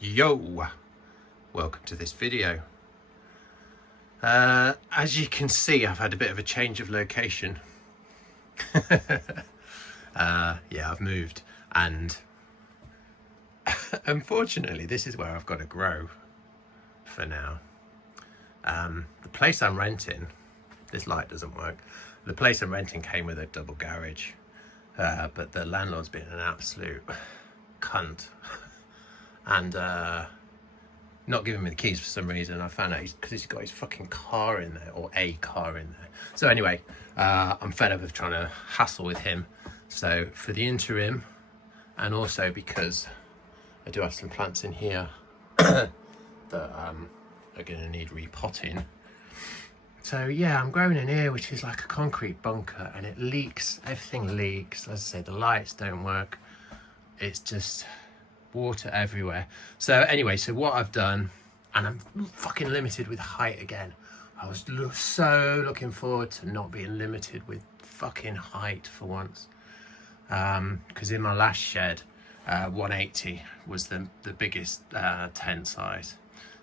Yo, welcome to this video. As you can see, I've had a bit of a change of location. Yeah, I've moved, and unfortunately this is where I've got to grow for now. The place I'm renting, this light doesn't work, the place I'm renting came with a double garage, but the landlord's been an absolute cunt and not giving me the keys for some reason. I found out because he's got his fucking car in there, or a car in there. So anyway, I'm fed up of trying to hassle with him. So for the interim, and also because I do have some plants in here that are going to need repotting. So yeah, I'm growing in here, which is like a concrete bunker, and it leaks. Everything leaks. As I say, the lights don't work. It's just water everywhere. So anyway, so what I've done, and I'm fucking limited with height again. I was so looking forward to not being limited with fucking height for once, because in my last shed, 180 was the biggest tent size.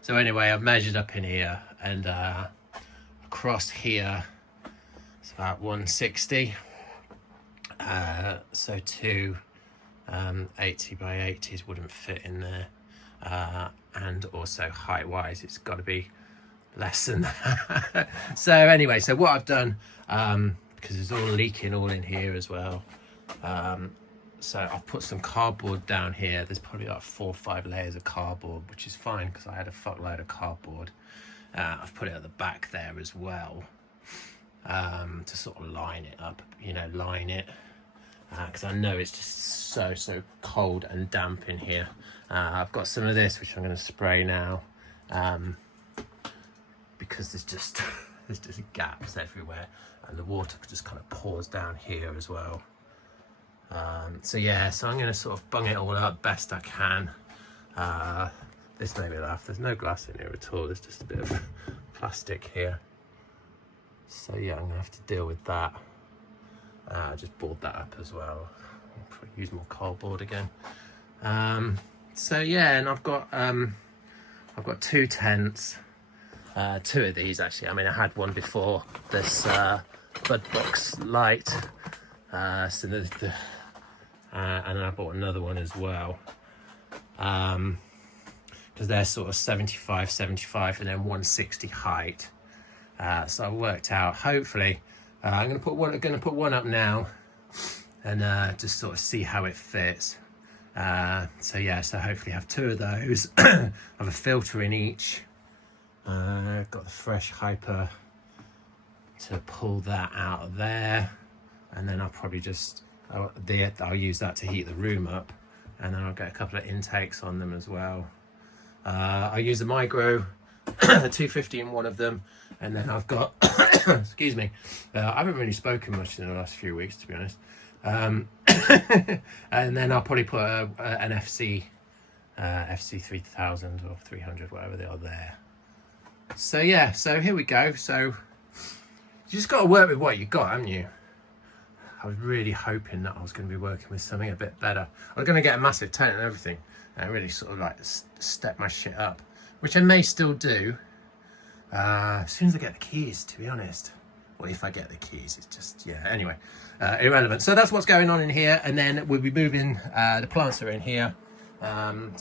So anyway, I've measured up in here, and across here it's about 160. So two 80 by 80s wouldn't fit in there, and also height wise it's got to be less than that. So anyway, so what I've done, because it's all leaking all in here as well, so I've put some cardboard down here. There's probably like 4 or 5 layers of cardboard, which is fine because I had a fuckload of cardboard. I've put it at the back there as well, to sort of line it up, you know, line it, because I know it's just so cold and damp in here. I've got some of this which I'm going to spray now, because there's just gaps everywhere, and the water just kind of pours down here as well. So yeah, so I'm going to sort of bung it all up best I can. This made me laugh. There's no glass in here at all. There's just a bit of plastic here. So yeah, I'm going to have to deal with that. I just board that up as well. I'll probably use more cardboard again. So yeah, and I've got 2 tents, 2 of these actually. I mean, I had one before, this bud box light, so and then I bought another one as well, because they're sort of 75 and then 160 height. So I worked out, hopefully, I'm going to put one up now, and just sort of see how it fits. So yeah, so hopefully have 2 of those. Have a filter in each. Got the fresh hyper to pull that out of there, and then I'll probably just I'll use that to heat the room up, and then I'll get a couple of intakes on them as well. I use the micro 250 in one of them, and then I've got excuse me, I haven't really spoken much in the last few weeks, to be honest. And then I'll probably put an FC 3000 or 300, whatever they are there. So yeah, so here we go. So you just got to work with what you got, haven't you? I was really hoping that I was going to be working with something a bit better. I was going to get a massive tent and everything, and really sort of like step my shit up, which I may still do as soon as I get the keys, to be honest. Well, if I get the keys, it's just, yeah, anyway, irrelevant. So that's what's going on in here, and then we'll be moving, the plants are in here. So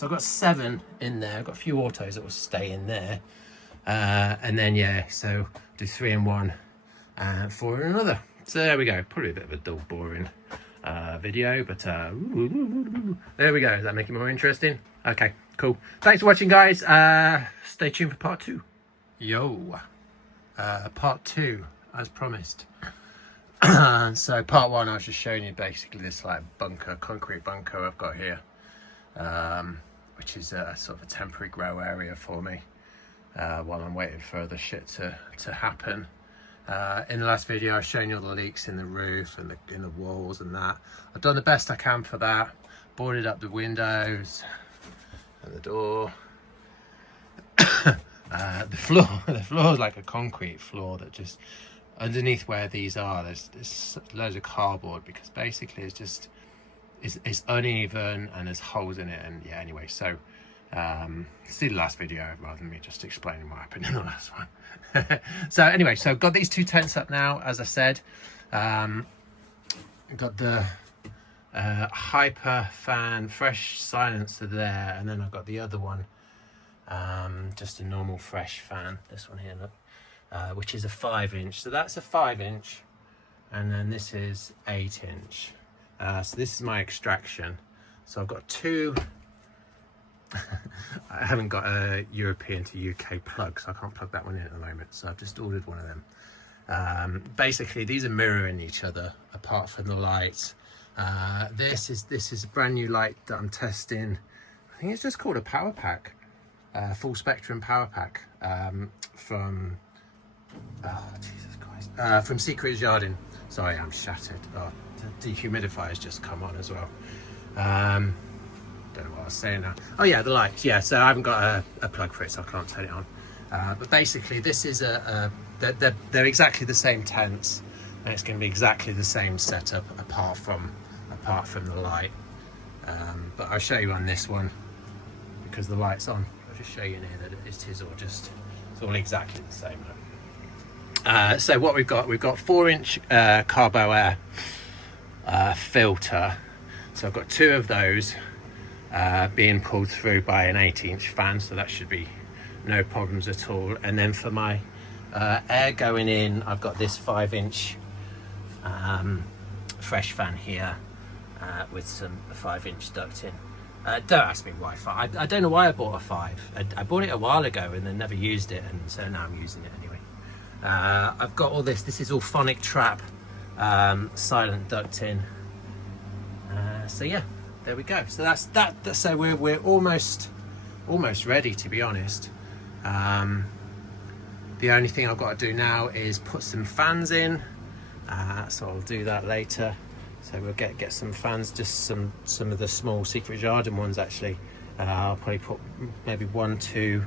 I've got 7 in there. I've got a few autos that will stay in there, and then yeah, so do 3 in one, 4 in another. So there we go. Probably a bit of a dull, boring video, but there we go. Does that make it more interesting? Okay, cool. Thanks for watching, guys. Stay tuned for part 2. Yo, part 2, as promised. So part 1, I was just showing you basically this like bunker, concrete bunker I've got here, which is a sort of a temporary grow area for me while I'm waiting for the shit to happen. In the last video, I was showing you all the leaks in the roof and in the walls and that. I've done the best I can for that. Boarded up the windows and the door. The floor is like a concrete floor that just underneath where these are, there's loads of cardboard, because basically it's uneven and there's holes in it, and yeah, anyway, so See the last video rather than me just explaining what happened in the last one. So anyway, so I've got these 2 tents up now, as I said. Got the hyper fan fresh silencer there, and then I've got the other one, just a normal fresh fan, this one here, look, which is a 5-inch. So that's a 5-inch, and then this is 8-inch. So this is my extraction. So I've got 2. I haven't got a European to UK plug, so I can't plug that one in at the moment, so I've just ordered one of them. Basically these are mirroring each other apart from the lights. This is a brand new light that I'm testing. I think it's just called a power pack, full spectrum power pack, from Jesus Christ, from Secret Jardin. Sorry, I'm shattered. Oh, the dehumidifier's just come on as well. Don't know what I was saying now. Oh yeah, the lights. Yeah, so I haven't got a plug for it, so I can't turn it on. But basically, this is they're exactly the same tents, and it's going to be exactly the same setup apart from the light. But I'll show you on this one because the light's on. I'll just show you in here that it is all just, it's all exactly the same. So what we've got 4-inch Carbo Air filter. So I've got 2 of those being pulled through by an 8-inch fan, so that should be no problems at all. And then for my air going in, I've got this 5-inch fresh fan here with some 5-inch ducting. Don't ask me why 5. I don't know why I bought a 5. I bought it a while ago and then never used it, and so now I'm using it anyway. I've got all this. This is all phonic trap, silent ducting. So yeah, there we go. So that's that. So we're almost ready, to be honest. The only thing I've got to do now is put some fans in. So I'll do that later. So we'll get some fans, just some of the small Secret Jardin ones actually. I'll probably put maybe 1, 2,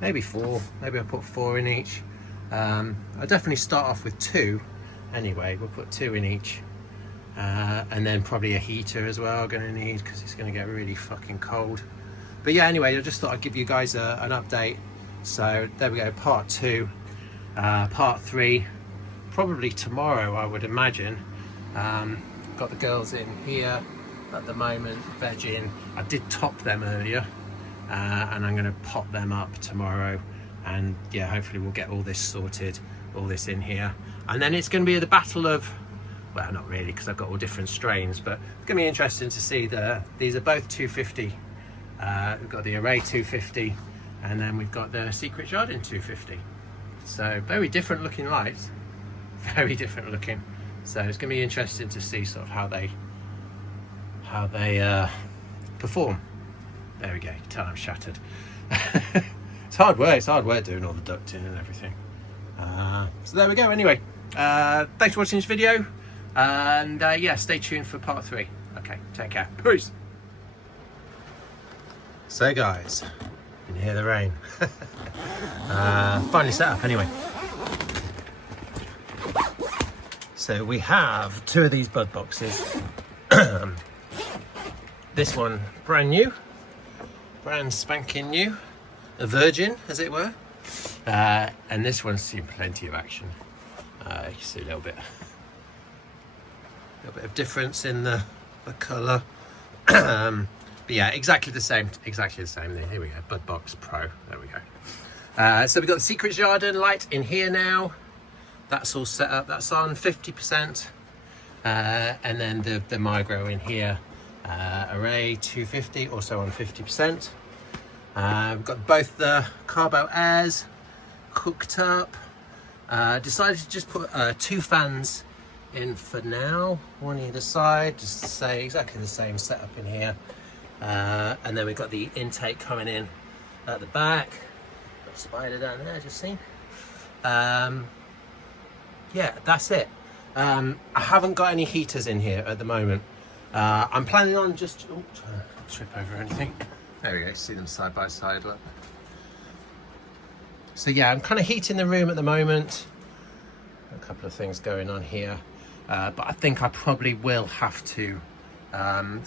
maybe 4. Maybe I'll put 4 in each. I'll definitely start off with 2 anyway. We'll put 2 in each. And then probably a heater as well, going to need, because it's going to get really fucking cold. But yeah, anyway, I just thought I'd give you guys an update. So there we go, part 2. Part 3 probably tomorrow, I would imagine. Got the girls in here at the moment, vegging. I did top them earlier, and I'm going to pop them up tomorrow, and yeah, hopefully we'll get all this sorted, all this in here. And then it's going to be the battle of, well, not really, because I've got all different strains, but it's going to be interesting to see these are both 250. We've got the Array 250, and then we've got the Secret Jardin 250. So very different looking lights, very different looking. So it's going to be interesting to see sort of how they perform. There we go. You can tell I'm shattered. It's hard work. It's hard work doing all the ducting and everything. So there we go. Anyway, thanks for watching this video. And yeah, stay tuned for part 3. Okay, take care. Peace. So guys, you can hear the rain. Finally set up anyway. So we have 2 of these bud boxes. This one brand new, brand spanking new, a virgin as it were. And this one's seen plenty of action. You can see a little bit of difference in the colour. But yeah, exactly the same. Here we go, Bud Box Pro. There we go. So we've got the Secret Jardin light in here now. That's all set up. That's on 50%. And then the Micro in here. Array 250, also on 50%. We've got both the Carbo Airs cooked up. Decided to just put 2 fans in for now, one either side, just to say exactly the same setup in here. And then we've got the intake coming in at the back. Got a spider down there, just seen. Yeah, that's it. I haven't got any heaters in here at the moment. I'm planning on just trying to trip over anything. There we go, see them side by side. Look. So yeah, I'm kind of heating the room at the moment. A couple of things going on here, but I think I probably will have to I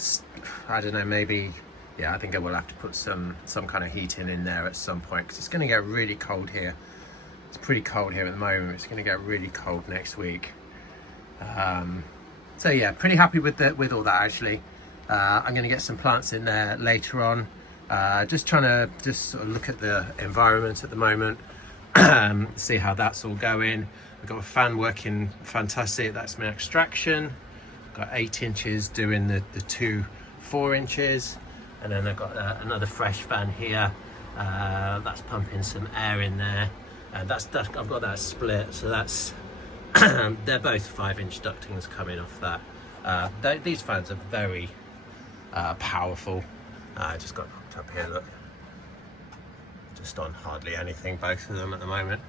don't know, maybe yeah, I think I will have to put some kind of heating in there at some point, because it's going to get really cold here. It's pretty cold here at the moment. It's going to get really cold next week. So yeah, pretty happy with all that actually. I'm going to get some plants in there later on. Just trying to sort of look at the environment at the moment, see how that's all going. I've got a fan working fantastic. That's my extraction. Got 8 inches doing the 2 4 inches, and then I've got another fresh fan here. That's pumping some air in there, and that's I've got that split, so that's they're both 5-inch ductings coming off that. These fans are very powerful. I just got hooked up here, look, just on hardly anything, both of them at the moment.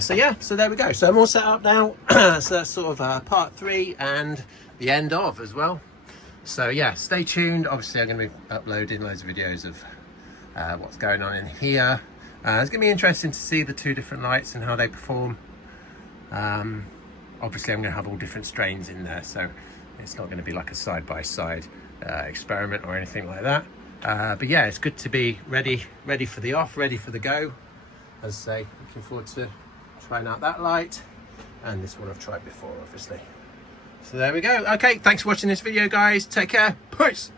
So yeah, so there we go. So I'm all set up now. So that's sort of part 3 and the end of as well. So yeah, stay tuned. Obviously I'm going to be uploading loads of videos of what's going on in here. It's going to be interesting to see the 2 different lights and how they perform. Obviously I'm going to have all different strains in there, so it's not going to be like a side-by-side experiment or anything like that. But yeah, it's good to be ready for the off, ready for the go. As I say, looking forward to trying out that light, and this one I've tried before obviously. So there we go. Okay, thanks for watching this video guys. Take care. Peace.